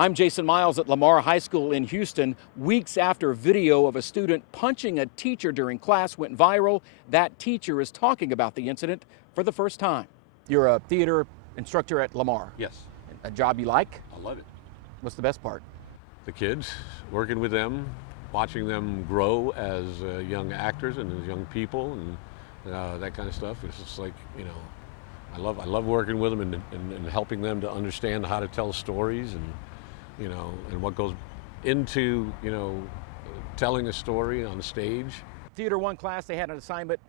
I'm Jason Miles at Lamar High School in Houston. Weeks after video of a student punching a teacher during class went viral, that teacher is talking about the incident for the first time. You're a theater instructor at Lamar. Yes. A job you like? I love it. What's the best part? The kids, working with them, watching them grow as young actors and as young people and that kind of stuff. It's just like, you know, I love working with them and helping them to understand how to tell stories and, you know, and what goes into, you know, telling a story on stage. Theater 1 class, they had an assignment.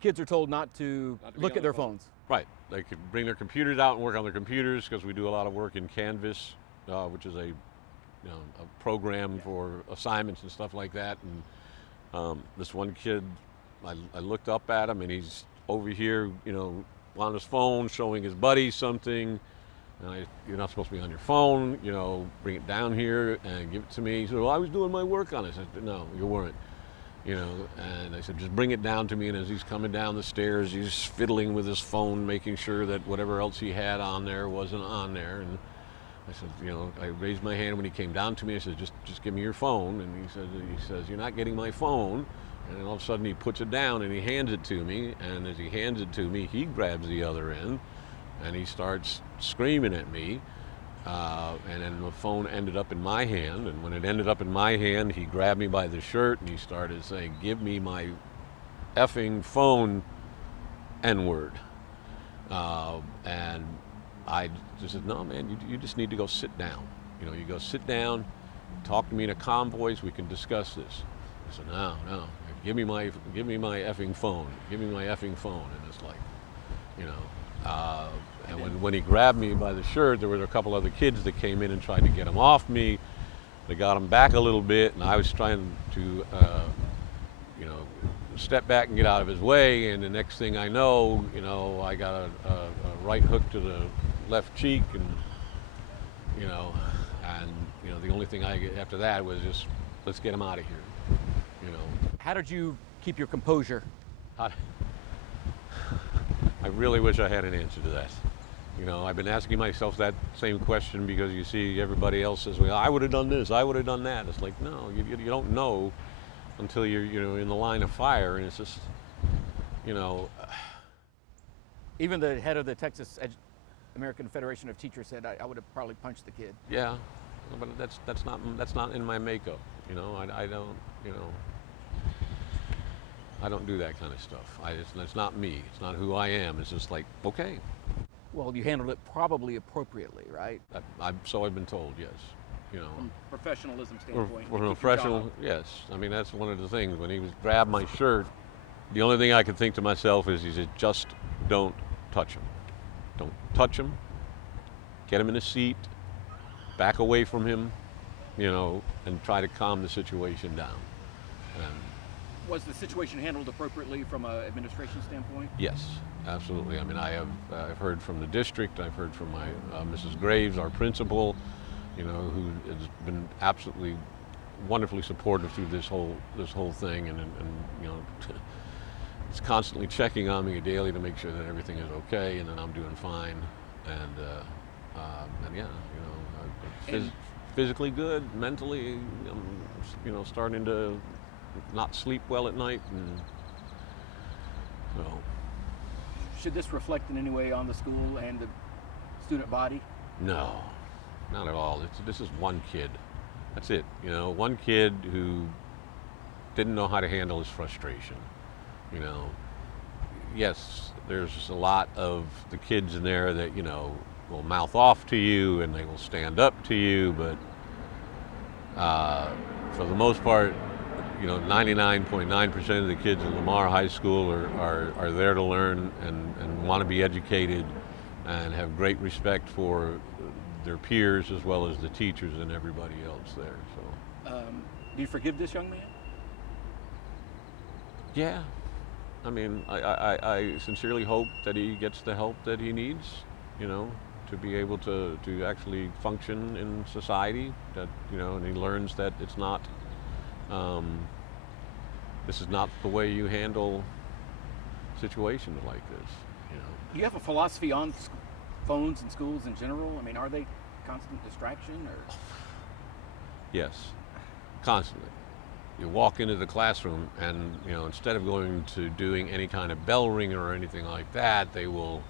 Kids are told not to look at their phones. Right. They could bring their computers out and work on their computers because we do a lot of work in Canvas, which is a program for assignments and stuff like that. And this one kid, I looked up at him and he's over here, you know, on his phone showing his buddy something. And you're not supposed to be on your phone, you know, bring it down here and give it to me. He said, well, I was doing my work on it. I said, no, you weren't. You know, and I said, just bring it down to me. And as he's coming down the stairs, he's fiddling with his phone, making sure that whatever else he had on there wasn't on there. And I said, you know, I raised my hand when he came down to me. I said, just give me your phone. And he says, you're not getting my phone. And then all of a sudden he puts it down and he hands it to me. And as he hands it to me, he grabs the other end and he starts screaming at me. And then the phone ended up in my hand. And when it ended up in my hand, he grabbed me by the shirt and he started saying, give me my effing phone, N-word. And I just said, no, man, you just need to go sit down. You know, you go sit down, talk to me in a calm voice, we can discuss this. I said, no, give me my effing phone. Give me my effing phone. And it's like, you know, and when he grabbed me by the shirt, there were a couple other kids that came in and tried to get him off me. They got him back a little bit, and I was trying to, you know, step back and get out of his way. And the next thing I know, you know, I got a right hook to the left cheek, and you know, the only thing after that was just, let's get him out of here. You know. How did you keep your composure? I really wish I had an answer to that. You know, I've been asking myself that same question because you see everybody else says, well, I would have done this, I would have done that. It's like, no, you don't know until you're, you know, in the line of fire, and it's just, you know. Even the head of the Texas American Federation of Teachers said I would have probably punched the kid. Yeah, but that's not in my makeup. You know, I don't, you know, I don't do that kind of stuff. It's not me. It's not who I am. It's just like, okay. Well, you handled it probably appropriately, right? So I've been told, yes. You know, from professionalism standpoint. From a professional, yes. I mean, that's one of the things. When he grabbed my shirt, the only thing I could think to myself is, he said, just don't touch him. Don't touch him. Get him in a seat. Back away from him, you know, and try to calm the situation down. And was the situation handled appropriately from an administration standpoint? Yes, absolutely. I mean, I've heard from the district. I've heard from my Mrs. Graves, our principal, you know, who has been absolutely wonderfully supportive through this whole thing, and you know, it's constantly checking on me daily to make sure that everything is okay and that I'm doing fine, and yeah, you know, physically good, mentally, you know, starting to not sleep well at night, and so. Should this reflect in any way on the school and the student body? No, not at all. This is one kid. That's it. You know, one kid who didn't know how to handle his frustration. You know, yes, there's a lot of the kids in there that, you know, will mouth off to you and they will stand up to you, but for the most part, you know, 99.9% of the kids in Lamar High School are there to learn and want to be educated and have great respect for their peers as well as the teachers and everybody else there. So, do you forgive this young man? Yeah. I mean, I sincerely hope that he gets the help that he needs, you know, to be able to actually function in society, that, you know, and he learns that it's not, this is not the way you handle situations like this, you know. Do you have a philosophy on phones in schools in general? I mean, are they constant distraction, or? Yes, constantly. You walk into the classroom and, instead of going to doing any kind of bell ringer or anything like that, they will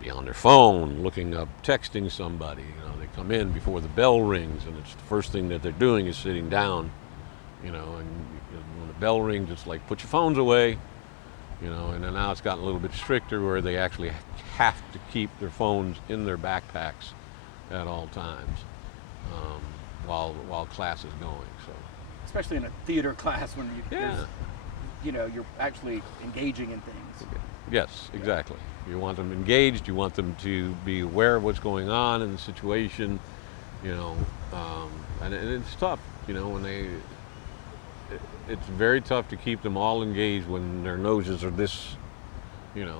be on their phone, looking up, texting somebody. They come in before the bell rings, and it's the first thing that they're doing is sitting down, and when the bell rings, it's like, put your phones away, and then now it's gotten a little bit stricter where they actually have to keep their phones in their backpacks at all times while class is going. So, especially in a theater class when yeah. You're actually engaging in things. Yes, exactly. You want them engaged. You want them to be aware of what's going on in the situation. And it's tough. It's very tough to keep them all engaged when their noses are this, into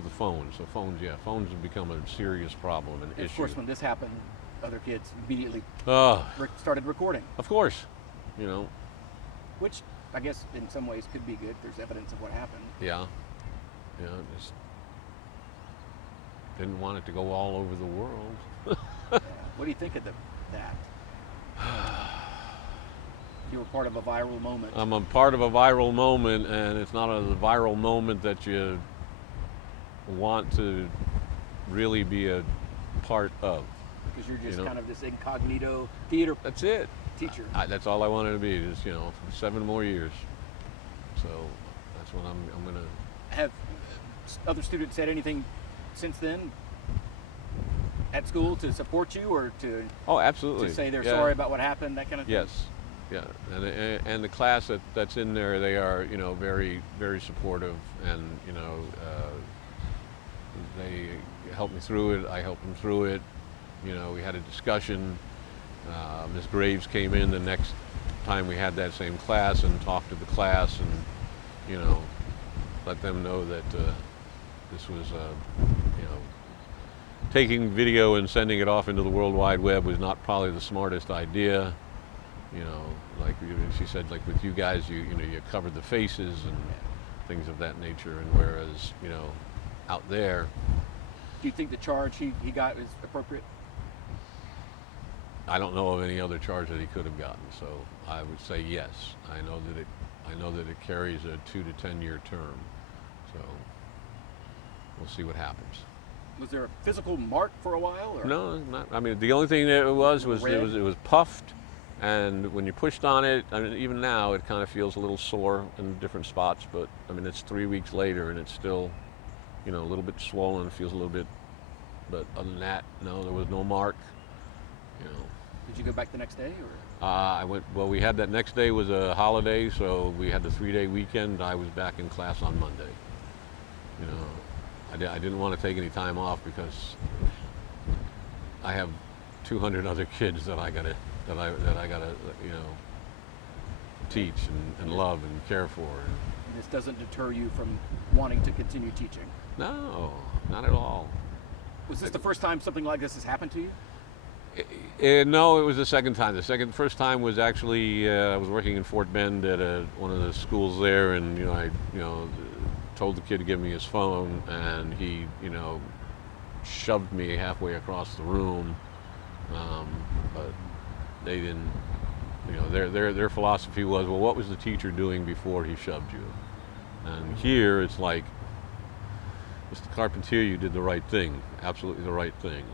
the phones. So phones have become a serious problem and issue. Of course, when this happened, other kids immediately Oh, started recording, of course. which I guess in some ways could be good. There's evidence of what happened. Yeah. Just didn't want it to go all over the world. Yeah. What do you think of that? You were part of a viral moment. I'm a part of a viral moment, and it's not a viral moment that you want to really be a part of. Because you're just kind of this incognito theater That's it. teacher. That's all I wanted to be. Just 7 more years. So that's what I'm gonna. Have other students said anything since then at school to support you, or to Oh, absolutely. to say they're Yeah. sorry about what happened, that kind of thing? Yes. Yeah, and the class that's in there, they are very, very supportive, and they helped me through it. I helped them through it. We had a discussion. Ms. Graves came in the next time we had that same class and talked to the class, and let them know that this was taking video and sending it off into the World Wide Web was not probably the smartest idea. Like she said, like with you guys, you covered the faces and things of that nature, and whereas out there, Do you think the charge he got is appropriate? I don't know of any other charge that he could have gotten. So I would say yes. I know that it carries a 2 to 10 year term. So we'll see what happens. Was there a physical mark for a while? Or? No, not. I mean, the only thing that it was it was puffed, and when you pushed on it, I mean, even now it kind of feels a little sore in different spots. But I mean, it's 3 weeks later, and it's still, a little bit swollen. It feels a little bit, but other than that, no, there was no mark. Did you go back the next day, or? I went. Well, we had that next day was a holiday, so we had the 3-day weekend. I was back in class on Monday. I didn't want to take any time off because I have 200 other kids that I gotta teach and love and care for. And this doesn't deter you from wanting to continue teaching? No, not at all. Was this the first time something like this has happened to you? No, it was the second time. The first time was actually I was working in Fort Bend at one of the schools there, and I told the kid to give me his phone, and he shoved me halfway across the room. But they didn't. Their philosophy was, well, what was the teacher doing before he shoved you? And here it's like, Mr. Carpentier, you did the right thing, absolutely the right thing.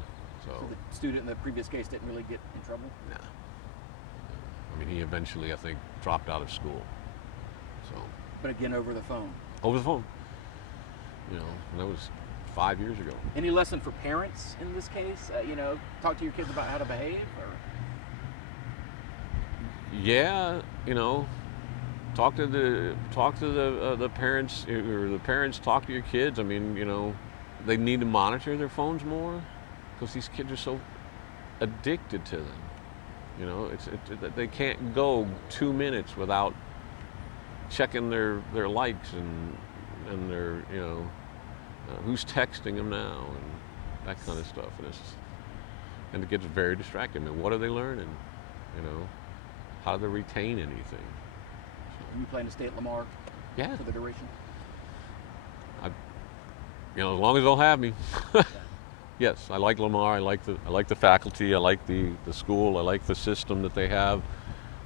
So the student in the previous case didn't really get in trouble? Nah. I mean, he eventually, I think, dropped out of school. So. But again, over the phone? Over the phone. And that was 5 years ago. Any lesson for parents in this case? Talk to your kids about how to behave? Or? Yeah, talk to the parents, or the parents talk to your kids. I mean, they need to monitor their phones more, because these kids are so addicted to them. They can't go 2 minutes without checking their likes and their who's texting them now and that kind of stuff, and it gets very distracting. I mean, what are they learning? How do they retain anything? So, you plan to stay at Lamar? Yeah. For the duration? As long as they'll have me. Yes, I like Lamar. I like the faculty. I like the school. I like the system that they have.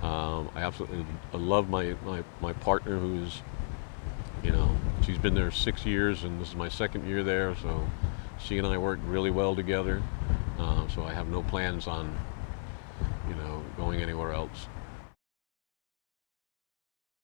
I absolutely love my partner, who's, you know, she's been there 6 years, and this is my second year there. So she and I work really well together. So I have no plans on, you know, going anywhere else.